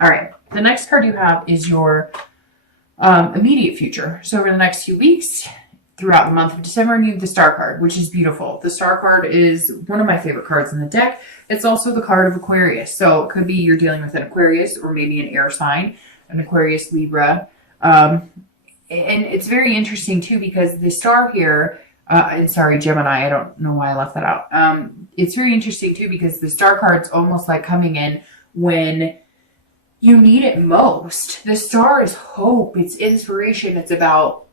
All right. The next card you have is your immediate future. So over the next few weeks, throughout the month of December, and you have the Star card, which is beautiful. The Star card is one of my favorite cards in the deck. It's also the card of Aquarius. So it could be you're dealing with an Aquarius or maybe an air sign, an Aquarius, Libra. And it's very interesting too because the Star here, and sorry, Gemini, I don't know why I left that out. It's very interesting too because the Star card's almost like coming in when you need it most. The Star is hope, it's inspiration, it's about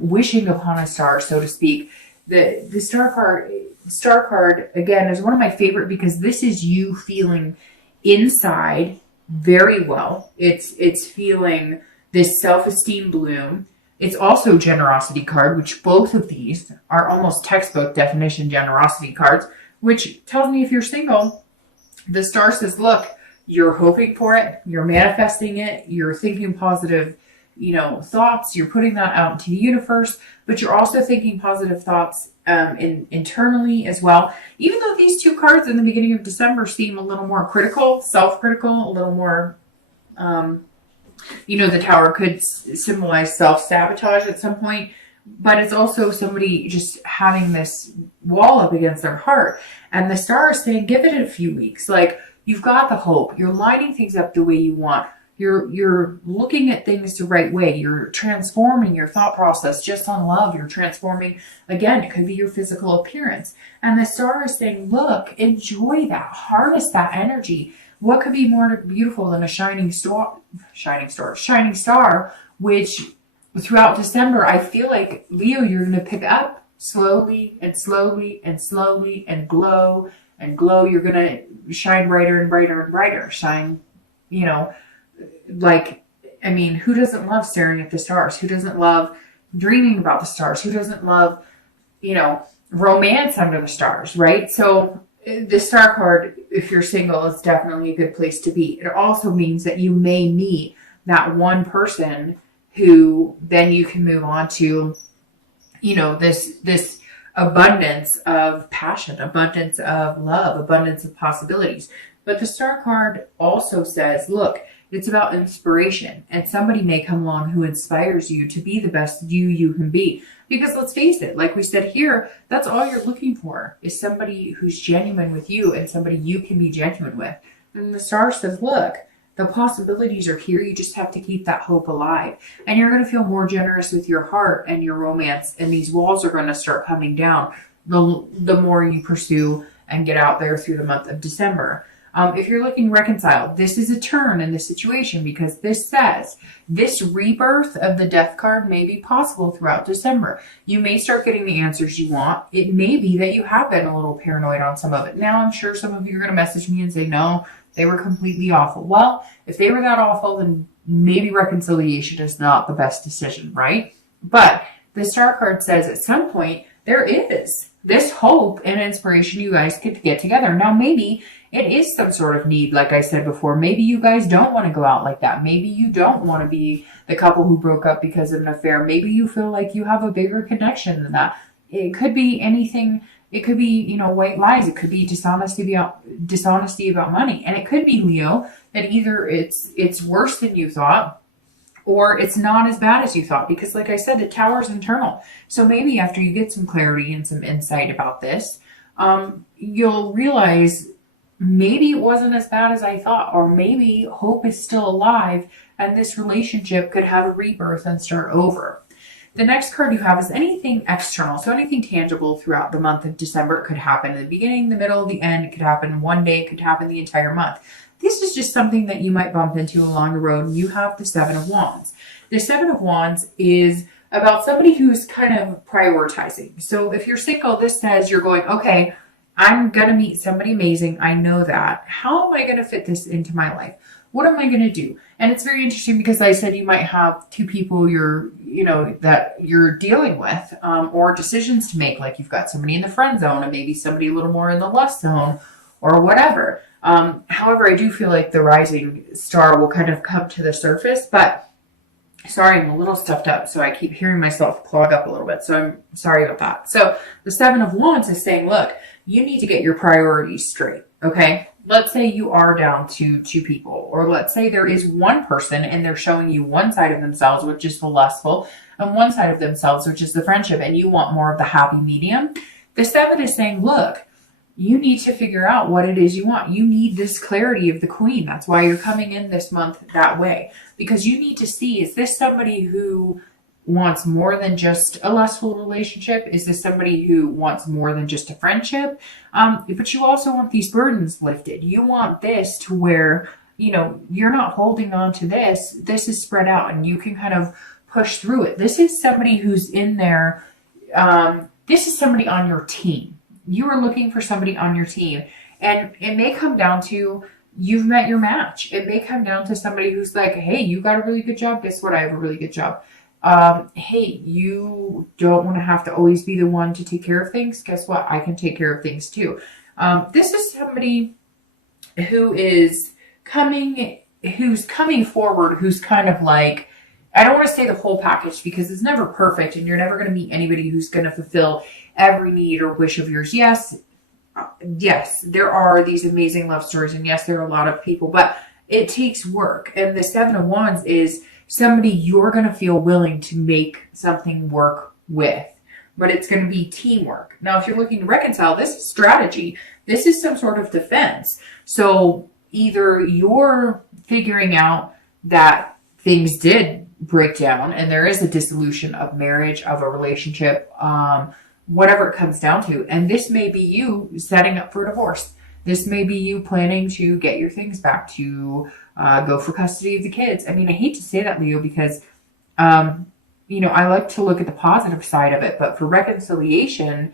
wishing upon a star, so to speak. The Star card again is one of my favorite because this is you feeling inside very well. It's feeling this self-esteem bloom. It's also generosity card, which both of these are almost textbook definition generosity cards, which tells me if you're single, the Star says, look, you're hoping for it, you're manifesting it, you're thinking positive, thoughts, you're putting that out into the universe, but you're also thinking positive thoughts internally as well. Even though these two cards in the beginning of December seem a little more critical, self-critical, a little more, the Tower could symbolize self-sabotage at some point, but it's also somebody just having this wall up against their heart. And the Star is saying, give it a few weeks. Like, you've got the hope. You're lining things up the way you want. You're looking at things the right way. You're transforming your thought process just on love. You're transforming, again, it could be your physical appearance. And the Star is saying, look, enjoy that. Harness that energy. What could be more beautiful than a shining star, which throughout December, I feel like, Leo, you're going to pick up slowly and slowly and slowly and glow and glow. You're going to shine brighter and brighter and brighter. Shine, who doesn't love staring at the stars? Who doesn't love dreaming about the stars? Who doesn't love, romance under the stars, right? So the Star card, if you're single, is definitely a good place to be. It also means that you may meet that one person who then you can move on to, this abundance of passion, abundance of love, abundance of possibilities. But the Star card also says, look, it's about inspiration, and somebody may come along who inspires you to be the best you can be. Because let's face it, like we said here, that's all you're looking for is somebody who's genuine with you and somebody you can be genuine with. And the Star says, look, the possibilities are here. You just have to keep that hope alive. And you're going to feel more generous with your heart and your romance. And these walls are going to start coming down the more you pursue and get out there through the month of December. If you're looking to reconcile, this is a turn in the situation because this says this rebirth of the Death card may be possible throughout December. You may start getting the answers you want. It may be that you have been a little paranoid on some of it. Now, I'm sure some of you are going to message me and say, no, they were completely awful. Well, if they were that awful, then maybe reconciliation is not the best decision, right? But the Star card says at some point there is this hope and inspiration you guys could get together. Now, maybe it is some sort of need, like I said before. Maybe you guys don't want to go out like that. Maybe you don't want to be the couple who broke up because of an affair. Maybe you feel like you have a bigger connection than that. It could be anything. It could be, white lies. It could be dishonesty about money. And it could be, Leo, that either it's worse than you thought or it's not as bad as you thought. Because like I said, the Tower's internal. So maybe after you get some clarity and some insight about this, you'll realize maybe it wasn't as bad as I thought, or maybe hope is still alive and this relationship could have a rebirth and start over. The next card you have is anything external. So anything tangible throughout the month of December. It could happen in the beginning, the middle, the end. It could happen one day. It could happen the entire month. This is just something that you might bump into along the road. You have the Seven of Wands. The Seven of Wands is about somebody who's kind of prioritizing. So if you're single, this says you're going, okay, I'm going to meet somebody amazing. I know that. How am I going to fit this into my life? What am I going to do? And it's very interesting because I said you might have two people that you're dealing with or decisions to make. Like you've got somebody in the friend zone and maybe somebody a little more in the lust zone or whatever. However, I do feel like the rising star will kind of come to the surface. But sorry, I'm a little stuffed up. So I keep hearing myself clog up a little bit. So I'm sorry about that. So the Seven of Wands is saying, look, you need to get your priorities straight. Okay. let's say you are down to two people, or let's say there is one person and they're showing you one side of themselves, which is the lustful, and one side of themselves, which is the friendship, and you want more of the happy medium. The seven is saying, look, you need to figure out what it is you want. You need this clarity of the queen. That's why you're coming in this month that way, because you need to see, is this somebody who wants more than just a lustful relationship? Is this somebody who wants more than just a friendship? But you also want these burdens lifted. You want this to where, you're not holding on to this. This is spread out and you can kind of push through it. This is somebody who's in there. This is somebody on your team. You are looking for somebody on your team. And it may come down to you've met your match. It may come down to somebody who's like, hey, you got a really good job. Guess what? I have a really good job. Hey, you don't want to have to always be the one to take care of things. Guess what? I can take care of things too. This is somebody who's coming forward, who's kind of like, I don't want to say the whole package because it's never perfect and you're never going to meet anybody who's going to fulfill every need or wish of yours. Yes, there are these amazing love stories, and yes, there are a lot of people, but it takes work. And the Seven of Wands is somebody you're going to feel willing to make something work with, but it's going to be teamwork. Now, if you're looking to reconcile, this is strategy. This is some sort of defense. So either you're figuring out that things did break down and there is a dissolution of marriage, of a relationship, whatever it comes down to. And this may be you setting up for divorce. This may be you planning to get your things back, to go for custody of the kids. I mean, I hate to say that, Leo, because, I like to look at the positive side of it. But for reconciliation,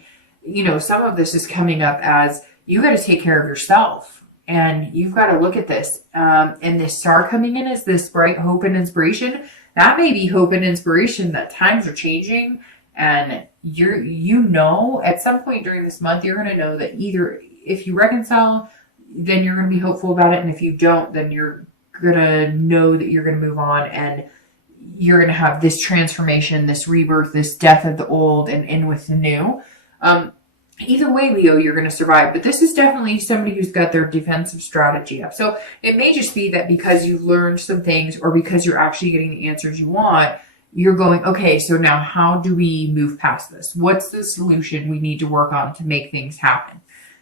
some of this is coming up as you got to take care of yourself. And you've got to look at this. And this star coming in is this bright hope and inspiration. That may be hope and inspiration that times are changing. And at some point during this month, you're going to know that either if you reconcile, then you're going to be hopeful about it. And if you don't, then you're going to know that you're going to move on and you're going to have this transformation, this rebirth, this death of the old and in with the new. Either way, Leo, you're going to survive. But this is definitely somebody who's got their defensive strategy up. So it may just be that because you've learned some things or because you're actually getting the answers you want, you're going, okay, so now how do we move past this? What's the solution we need to work on to make things happen?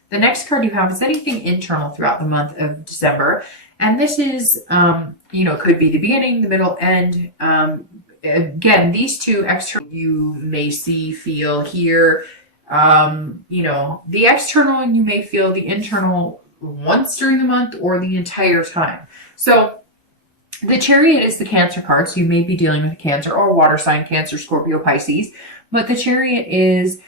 The next card you have is anything internal throughout the month of December. And this is, could be the beginning, the middle, end. Again, these two external you may see, feel, hear. The external and you may feel the internal once during the month or the entire time. So the Chariot is the Cancer card, so you may be dealing with Cancer or water sign, Cancer, Scorpio, Pisces. But the Chariot is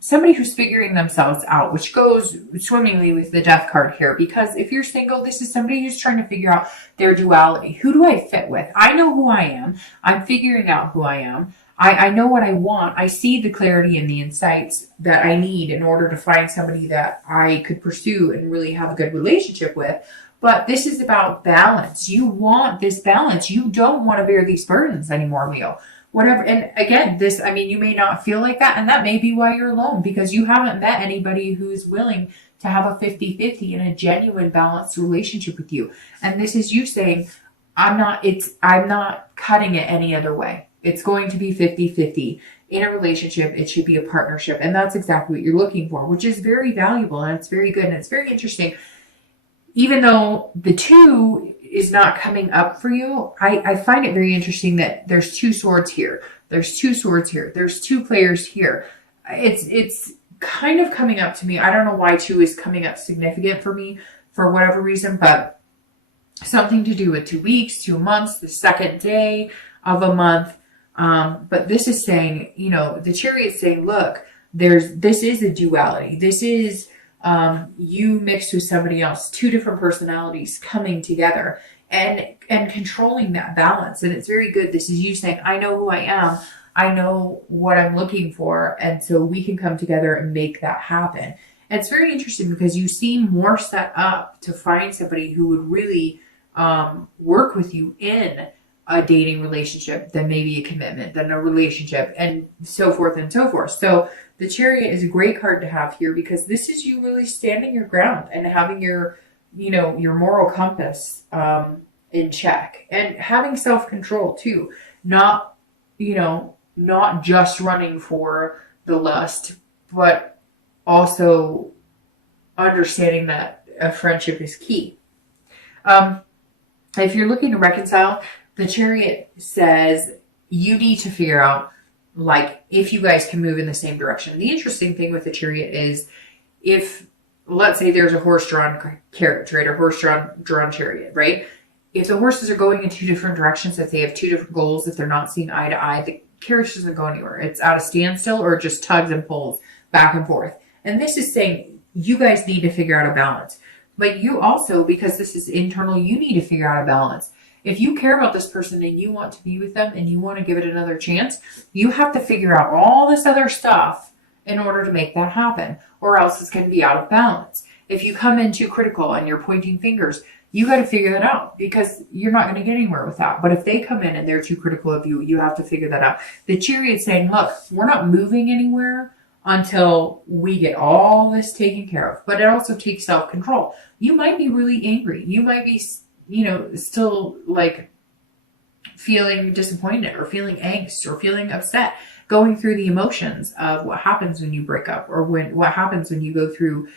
somebody who's figuring themselves out, which goes swimmingly with the Death card here. Because if you're single, this is somebody who's trying to figure out their duality. Who do I fit with? I know who I am. I'm figuring out who I am. I know what I want. I see the clarity and the insights that I need in order to find somebody that I could pursue and really have a good relationship with. But this is about balance. You want this balance. You don't want to bear these burdens anymore, Leo. Whatever. And again, you may not feel like that. And that may be why you're alone, because you haven't met anybody who's willing to have a 50-50 in a genuine balanced relationship with you. And this is you saying, I'm not cutting it any other way. It's going to be 50-50. In a relationship, it should be a partnership. And that's exactly what you're looking for, which is very valuable and it's very good and it's very interesting. Even though the two is not coming up for you, I find it very interesting that there's two swords here. There's two swords here. There's two players here. It's kind of coming up to me. I don't know why two is coming up significant for me for whatever reason, but something to do with 2 weeks, 2 months, the second day of a month. But this is saying, the Chariot's saying, look, this is a duality. This is you mixed with somebody else, two different personalities coming together and controlling that balance. And it's very good. This is you saying, I know who I am. I know what I'm looking for. And so we can come together and make that happen. And it's very interesting because you seem more set up to find somebody who would really work with you in a dating relationship than maybe a commitment, than a relationship, and so forth and so forth. So the Chariot is a great card to have here because this is you really standing your ground and having your your moral compass in check, and having self-control too. Not, not just running for the lust, but also understanding that a friendship is key. If you're looking to reconcile, the Chariot says you need to figure out, like, if you guys can move in the same direction. The interesting thing with the Chariot is, if, let's say there's a horse-drawn carriage, right? A horse-drawn chariot, right? If the horses are going in two different directions, if they have two different goals, if they're not seeing eye to eye, the carriage doesn't go anywhere. It's at a standstill, or it just tugs and pulls back and forth. And this is saying you guys need to figure out a balance. But you also, because this is internal, you need to figure out a balance. If you care about this person and you want to be with them and you want to give it another chance, you have to figure out all this other stuff in order to make that happen, or else it's going to be out of balance. If you come in too critical and you're pointing fingers, you got to figure that out, because you're not going to get anywhere with that. But if they come in and they're too critical of you, you have to figure that out. The Chariot's saying, look, we're not moving anywhere until we get all this taken care of. But it also takes self-control. You might be really angry. You might be, still like feeling disappointed, or feeling angst, or feeling upset, going through the emotions of what happens when you break up, or what happens when you go through,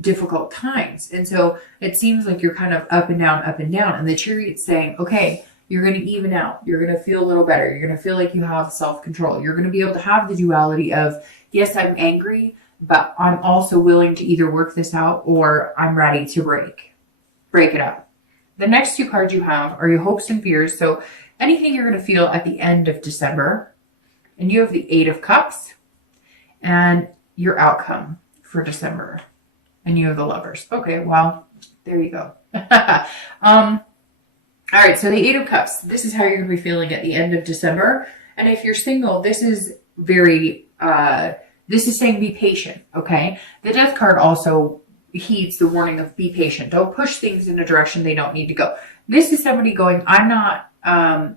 difficult times. And so it seems like you're kind of up and down, up and down. And the Chariot's saying, okay, you're going to even out. You're going to feel a little better. You're going to feel like you have self-control. You're going to be able to have the duality of, yes, I'm angry, but I'm also willing to either work this out, or I'm ready to break it up. The next two cards you have are your hopes and fears. So anything you're going to feel at the end of December. And you have the Eight of Cups and your outcome for December. And you have the Lovers. Okay, well, there you go. All right, so the Eight of Cups. This is how you're going to be feeling at the end of December. And if you're single, this is saying be patient, okay? The Death card also heeds the warning of be patient. Don't push things in a direction they don't need to go. This is somebody going, I'm not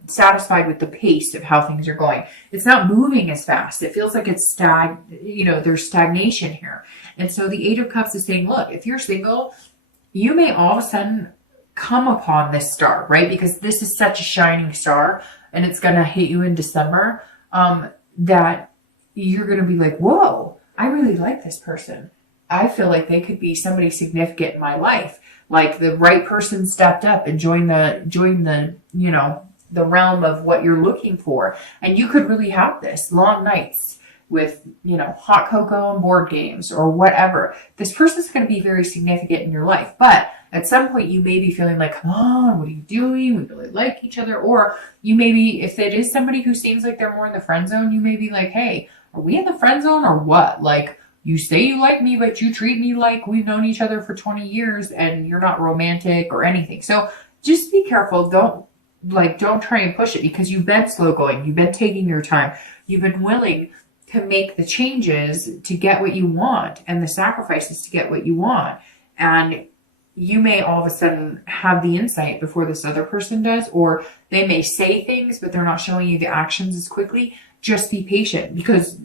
satisfied with the pace of how things are going. It's not moving as fast. It feels like it's there's stagnation here. And so the Eight of Cups is saying, look, if you're single, you may all of a sudden come upon this star, right? Because this is such a shining star, and it's going to hit you in December, that you're going to be like, whoa, I really like this person. I feel like they could be somebody significant in my life. Like the right person stepped up and joined the the realm of what you're looking for. And you could really have this long nights with, hot cocoa and board games or whatever. This person's going to be very significant in your life. But at some point you may be feeling like, come on, what are you doing? We really like each other. Or you may be, if it is somebody who seems like they're more in the friend zone, you may be like, hey, are we in the friend zone or what? Like, you say you like me, but you treat me like we've known each other for 20 years and you're not romantic or anything. So just be careful. Don't try and push it, because you've been slow going. You've been taking your time. You've been willing to make the changes to get what you want and the sacrifices to get what you want. And you may all of a sudden have the insight before this other person does, or they may say things, but they're not showing you the actions as quickly. Just be patient, because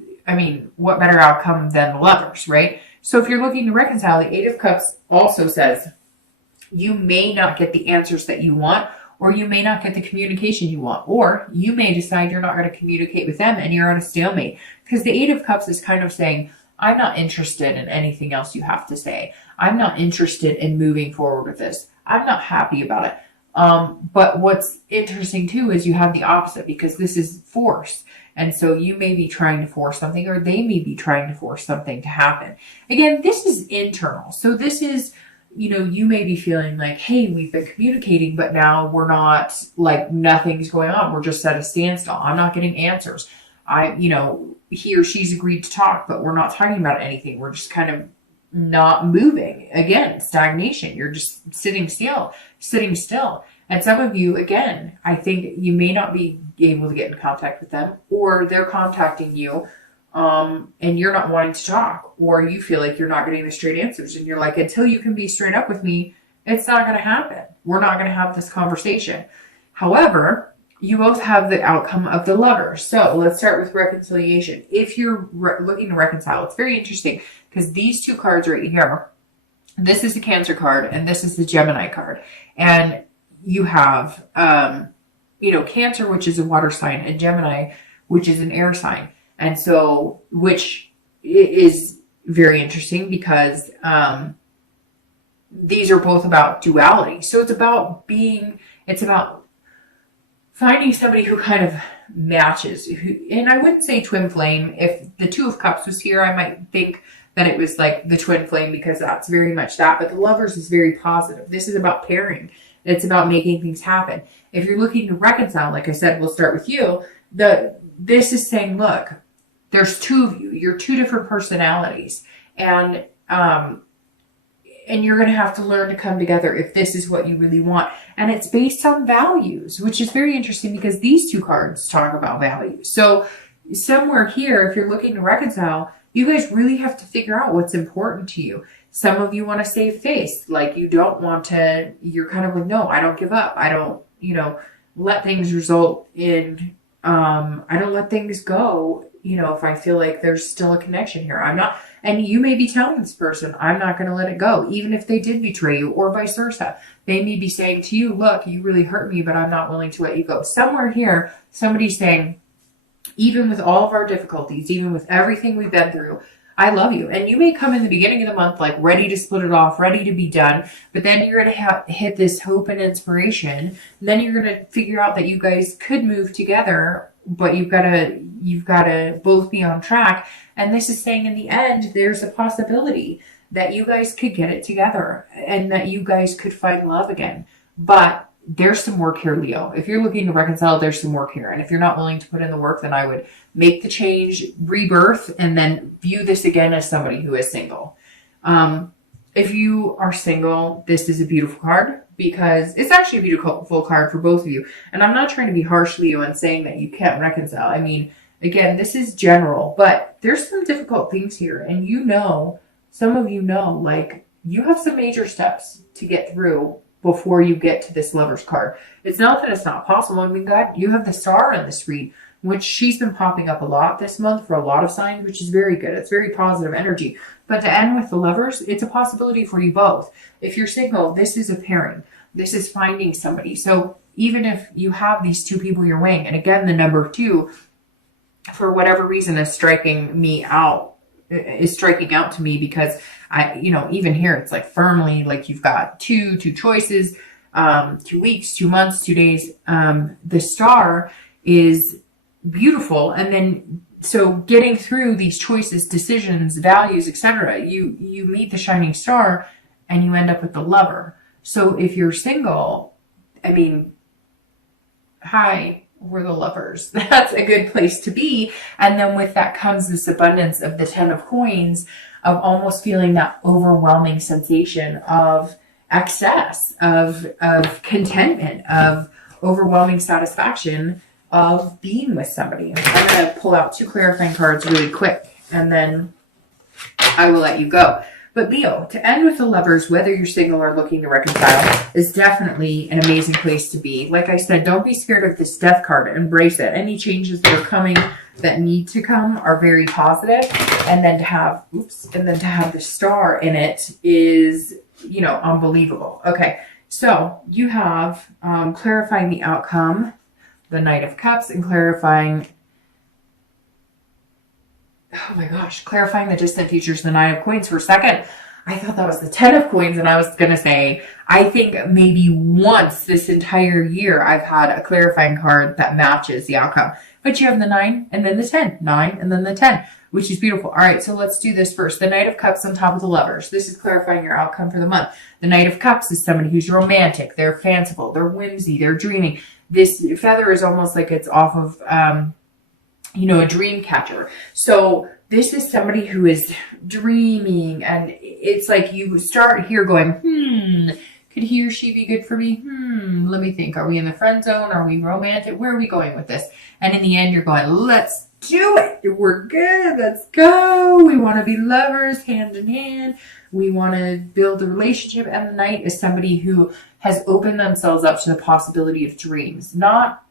what better outcome than the Lovers, right? So if you're looking to reconcile, the Eight of Cups also says you may not get the answers that you want, or you may not get the communication you want, or you may decide you're not going to communicate with them and you're at a stalemate. Because the Eight of Cups is kind of saying, I'm not interested in anything else you have to say. I'm not interested in moving forward with this. I'm not happy about it. But what's interesting too is you have the opposite, because this is force. And so you may be trying to force something, or they may be trying to force something to happen. Again, this is internal. So this is, you may be feeling like, hey, we've been communicating, but now we're not, like, nothing's going on. We're just at a standstill. I'm not getting answers. He or she's agreed to talk, but we're not talking about anything. We're just kind of not moving. Again, stagnation. You're just sitting still. And some of you, again, I think you may not be able to get in contact with them, or they're contacting you, and you're not wanting to talk, or you feel like you're not getting the straight answers. And you're like, until you can be straight up with me, it's not going to happen. We're not going to have this conversation. However, you both have the outcome of the Lovers. So let's start with reconciliation. If you're looking to reconcile, it's very interesting, because these two cards right here This is the Cancer card, and this is the Gemini card. And you have, Cancer, which is a water sign, and Gemini, which is an air sign. And so, which is very interesting because these are both about duality. So it's about finding somebody who kind of matches. And I wouldn't say twin flame. If the Two of Cups was here, I might think that it was like the twin flame because that's very much that. But the Lovers is very positive. This is about pairing. It's about making things happen. If you're looking to reconcile, like I said, we'll start with you. This is saying, look, there's two of you. You're two different personalities, and you're going to have to learn to come together if this is what you really want. And it's based on values, which is very interesting because these two cards talk about values. So somewhere here, if you're looking to reconcile, you guys really have to figure out what's important to you. Some of you want to save face. Like you don't want to, you're kind of like, no, I don't give up. I don't, let things result in, I don't let things go, if I feel like there's still a connection here. I'm not, and you may be telling this person, I'm not going to let it go, even if they did betray you or vice versa. They may be saying to you, look, you really hurt me, but I'm not willing to let you go. Somewhere here, somebody's saying, even with all of our difficulties, even with everything we've been through, I love you. And you may come in the beginning of the month like ready to split it off, ready to be done. But then you're going to hit this hope and inspiration. And then you're going to figure out that you guys could move together, but you've got to both be on track. And this is saying in the end, there's a possibility that you guys could get it together and that you guys could find love again. But there's some work here, Leo. If you're looking to reconcile, there's some work here. And if you're not willing to put in the work, then I would make the change, rebirth, and then view this again as somebody who is single. If you are single, this is a beautiful card because it's actually a beautiful card for both of you. And I'm not trying to be harsh, Leo, and saying that you can't reconcile. I mean, again, this is general, but there's some difficult things here. And some of you know, like you have some major steps to get through before you get to this Lover's card. It's not that it's not possible. I mean, God, you have the Star in this read, which she's been popping up a lot this month for a lot of signs, which is very good. It's very positive energy. But to end with the Lovers, it's a possibility for you both. If you're single, this is a pairing. This is finding somebody. So even if you have these two people you're weighing, and again, the number 2, for whatever reason, is striking out to me because even here, it's like firmly, like you've got two choices, 2 weeks, 2 months, 2 days. The Star is beautiful. And then, so getting through these choices, decisions, values, etc., you meet the shining star and you end up with the Lover. So if you're single, I mean, hi, we're the Lovers. That's a good place to be. And then with that comes this abundance of the 10 of coins, of almost feeling that overwhelming sensation of excess, of contentment, of overwhelming satisfaction of being with somebody. I'm going to pull out 2 clarifying cards really quick, and then I will let you go. But Leo, to end with the Lovers, whether you're single or looking to reconcile, is definitely an amazing place to be. Like I said, don't be scared of this Death card. Embrace it. Any changes that are coming, that need to come, are very positive. And then to have, the Star in it is, unbelievable. Okay, so you have clarifying the outcome, the Knight of Cups, and clarifying the distant futures, the 9 of Coins. For a second, I thought that was the 10 of Coins, and I was going to say, I think maybe once this entire year I've had a clarifying card that matches the outcome. But you have the 9 and then the 10. 9 and then the 10, which is beautiful. All right, so let's do this first. The Knight of Cups on top of the Lovers. This is clarifying your outcome for the month. The Knight of Cups is somebody who's romantic. They're fanciful. They're whimsy. They're dreaming. This feather is almost like it's off of, a dream catcher. So this is somebody who is dreaming, and it's like you start here going, could he or she be good for me? Let me think. Are we in the friend zone? Are we romantic? Where are we going with this? And in the end, you're going, let's do it. We're good. Let's go. We want to be lovers hand in hand. We want to build a relationship. And the Knight is somebody who has opened themselves up to the possibility of dreams. Not,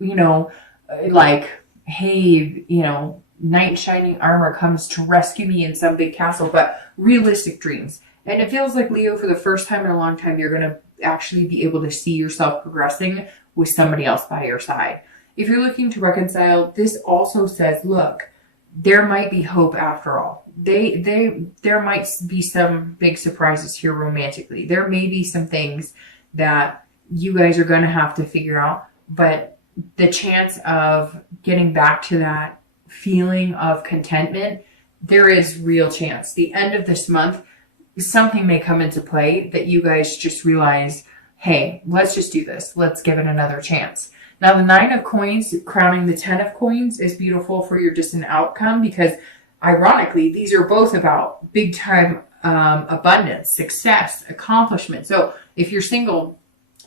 like, hey, knight in shining armor comes to rescue me in some big castle, but realistic dreams. And it feels like, Leo, for the first time in a long time, you're going to actually be able to see yourself progressing with somebody else by your side. If you're looking to reconcile, this also says, look, there might be hope after all. There might be some big surprises here romantically. There may be some things that you guys are going to have to figure out, but the chance of getting back to that feeling of contentment, there is real chance. The end of this month, something may come into play that you guys just realize, hey, let's just do this. Let's give it another chance. Now, the 9 of coins crowning the 10 of coins is beautiful for your distant outcome because, ironically, these are both about big time abundance, success, accomplishment. So if you're single,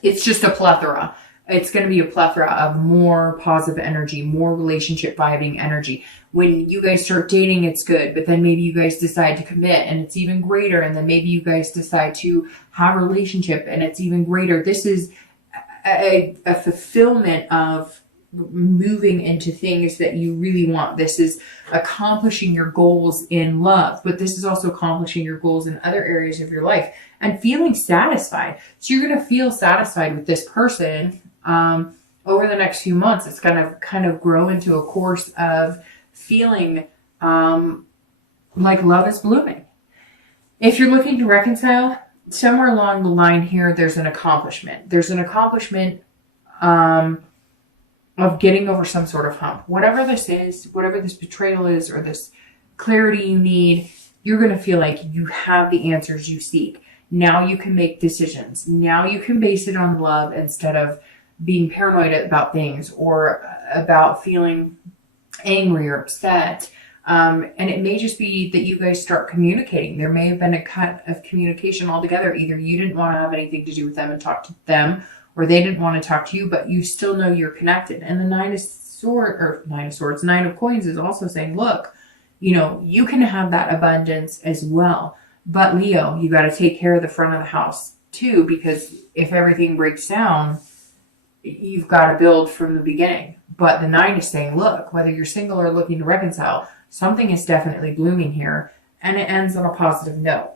it's just a plethora. It's going to be a plethora of more positive energy, more relationship vibing energy. When you guys start dating, it's good, but then maybe you guys decide to commit and it's even greater. And then maybe you guys decide to have a relationship and it's even greater. This is a fulfillment of moving into things that you really want. This is accomplishing your goals in love, but this is also accomplishing your goals in other areas of your life and feeling satisfied. So you're going to feel satisfied with this person over the next few months. It's going to kind of grow into a course of feeling like love is blooming. If you're looking to reconcile, somewhere along the line here, there's an accomplishment. There's an accomplishment of getting over some sort of hump. Whatever this is, whatever this betrayal is, or this clarity you need, you're going to feel like you have the answers you seek. Now you can make decisions. Now you can base it on love instead of being paranoid about things or about feeling angry or upset. And it may just be that you guys start communicating. There may have been a cut of communication altogether. Either you didn't want to have anything to do with them and talk to them, or they didn't want to talk to you, but you still know you're connected. And the 9 of coins is also saying, look, you can have that abundance as well. But Leo, you got to take care of the front of the house too, because if everything breaks down, you've got to build from the beginning. But the 9 is saying, look, whether you're single or looking to reconcile, something is definitely blooming here, and it ends on a positive note.